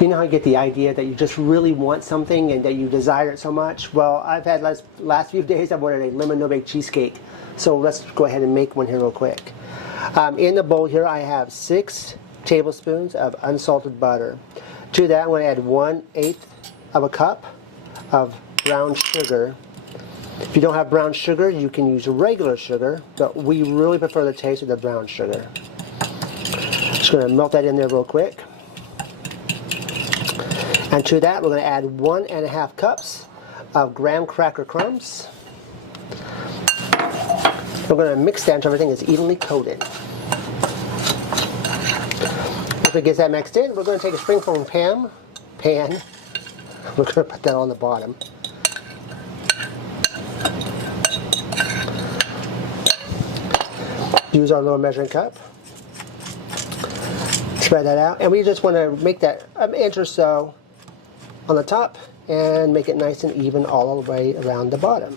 You know how you get the idea that you just really want something and that you desire it so much? Well, I've had last few days I've ordered a lemon no-bake cheesecake. So let's go ahead and make one here real quick. In the bowl here I have 6 tablespoons of unsalted butter. To that I'm going to add 1/8 of a cup of brown sugar. If you don't have brown sugar, you can use regular sugar, but we really prefer the taste of the brown sugar. Just going to melt that in there real quick. And to that, we're going to add 1½ cups of graham cracker crumbs. We're going to mix that until everything is evenly coated. After it gets that mixed in, we're going to take a springform pan. We're going to put that on the bottom. Use our little measuring cup. Spread that out, and we just want to make that an inch or so on the top and make it nice and even all the way around the bottom.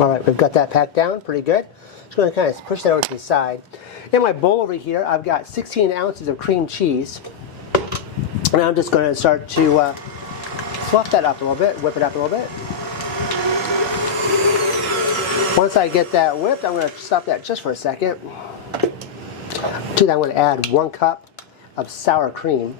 Alright, we've got that packed down pretty good. Just going to kind of push that over to the side. In my bowl over here, I've got 16 ounces of cream cheese. And I'm just going to start to fluff that up a little bit, whip it up a little bit. Once I get that whipped, I'm going to stop that just for a second. To that, I'm going to add 1 cup of sour cream.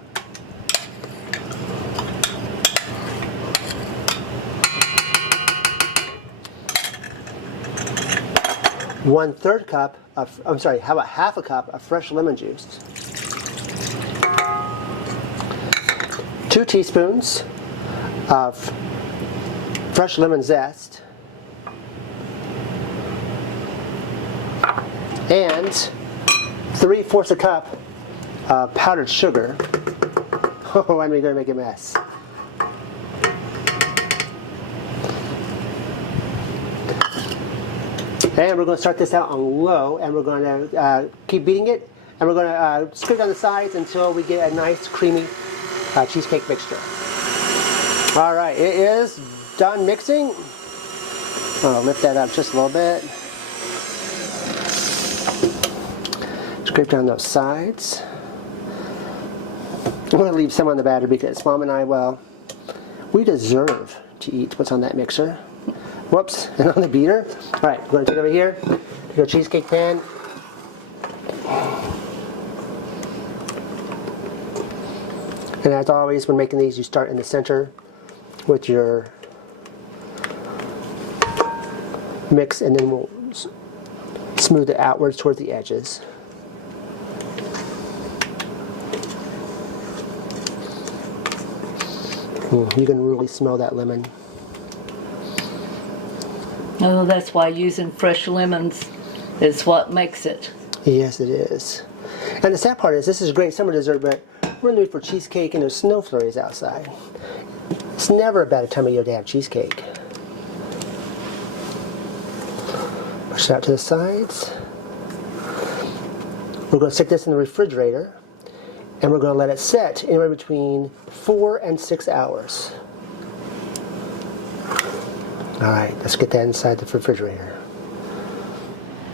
1/3 cup of, how about ½ a cup of fresh lemon juice. 2 teaspoons of fresh lemon zest. And 3/4 a cup of powdered sugar. Oh, I'm going to make a mess. And we're going to start this out on low, and we're going to keep beating it, and we're going to scrape down the sides until we get a nice creamy cheesecake mixture. Alright, it is done mixing. I'll lift that up just a little bit. Scrape down those sides. I'm going to leave some on the batter because Mom and I, well, we deserve to eat what's on that mixer. Whoops, and on the beater. Alright, we're going to take it over here, take our cheesecake pan. And as always, when making these, you start in the center with your mix, and then we'll smooth it outwards towards the edges. You can really smell that lemon. Oh, that's why using fresh lemons is what makes it. Yes, it is. And the sad part is, this is a great summer dessert, but we're in the mood for cheesecake and there's snow flurries outside. It's never a bad time of year to have cheesecake. Push it out to the sides. We're going to stick this in the refrigerator, and we're going to let it set anywhere between 4 and 6 hours. Alright, let's get that inside the refrigerator.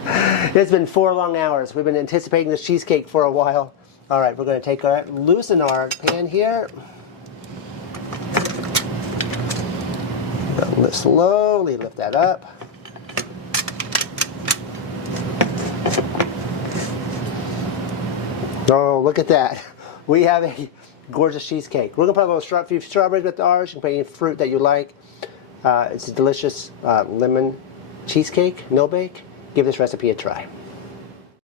It's been 4 long hours. We've been anticipating this cheesecake for a while. Alright, we're going to loosen our pan here. Let's slowly lift that up. Oh, look at that. We have a gorgeous cheesecake. We're going to put a little few strawberries with ours. You can put any fruit that you like. It's a delicious lemon cheesecake, no bake. Give this recipe a try.